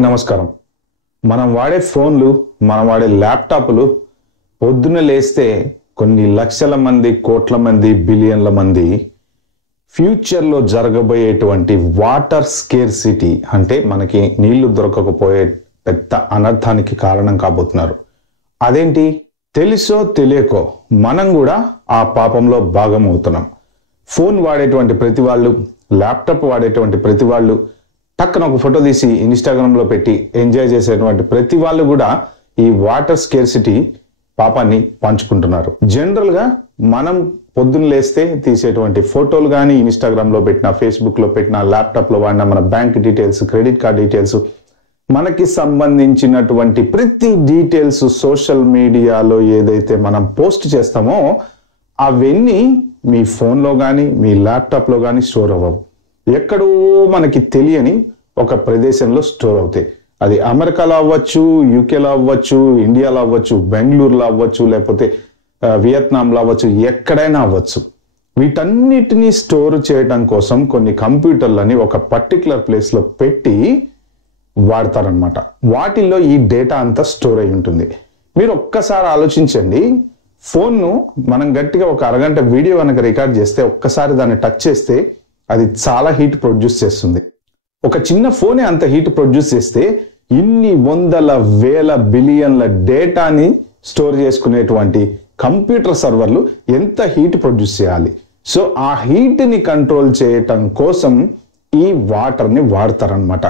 అందరికీ నమస్కారం. మనం వాడే ఫోన్లు, మనం వాడే ల్యాప్టాప్లు పొద్దున లేస్తే కొన్ని లక్షల మంది, కోట్ల మంది, బిలియన్ల మంది ఫ్యూచర్లో జరగబోయేటువంటి వాటర్ స్కేర్సిటీ అంటే మనకి నీళ్లు దొరకకపోయే పెద్ద అనర్థానికి కారణం కాబోతున్నారు. అదేంటి? తెలుసో తెలియకో మనం కూడా ఆ పాపంలో భాగం అవుతున్నాం. ఫోన్ వాడేటువంటి ప్రతి వాళ్ళు, ల్యాప్టాప్ వాడేటువంటి ప్రతి వాళ్ళు టక్కన ఒక ఫోటో తీసి ఇన్స్టాగ్రామ్లో పెట్టి ఎంజాయ్ చేసేటువంటి ప్రతి వాళ్ళు కూడా ఈ వాటర్ స్కేర్సిటీ పాపాన్ని పంచుకుంటున్నారు. జనరల్గా మనం పొద్దున్న లేస్తే తీసేటువంటి ఫోటోలు కానీ ఇన్స్టాగ్రామ్లో పెట్టిన, ఫేస్బుక్లో పెట్టిన, ల్యాప్టాప్లో వాడిన మన bank details, credit card details, మనకి సంబంధించినటువంటి ప్రతి డీటెయిల్స్ సోషల్ మీడియాలో ఏదైతే మనం పోస్ట్ చేస్తామో అవన్నీ మీ ఫోన్లో కానీ మీ ల్యాప్టాప్లో కానీ స్టోర్ అవ్వవు. ఎక్కడో మనకి తెలియని ఒక ప్రదేశంలో స్టోర్ అవుతాయి. అది అమెరికాలో అవ్వచ్చు, యూకేలో అవ్వచ్చు, ఇండియాలో అవ్వచ్చు, బెంగళూరులో అవ్వచ్చు, లేకపోతే వియత్నాంలో అవ్వచ్చు, ఎక్కడైనా అవ్వచ్చు. వీటన్నిటినీ స్టోర్ చేయడం కోసం కొన్ని కంప్యూటర్లని ఒక పర్టికులర్ ప్లేస్లో పెట్టి వాడతారనమాట. వాటిల్లో ఈ డేటా అంతా స్టోర్ అయి ఉంటుంది. మీరు ఒక్కసారి ఆలోచించండి, ఫోన్ను మనం గట్టిగా ఒక అరగంట వీడియో కనుక రికార్డ్ చేస్తే ఒక్కసారి దాన్ని టచ్ చేస్తే అది చాలా హీట్ ప్రొడ్యూస్ చేస్తుంది. ఒక చిన్న ఫోనే అంత హీట్ ప్రొడ్యూస్ చేస్తే ఇన్ని వందల వేల బిలియన్ల డేటాని స్టోర్ చేసుకునేటువంటి కంప్యూటర్ సర్వర్లు ఎంత హీట్ ప్రొడ్యూస్ చేయాలి? సో ఆ హీట్ని కంట్రోల్ చేయటం కోసం ఈ వాటర్ని వాడతారనమాట.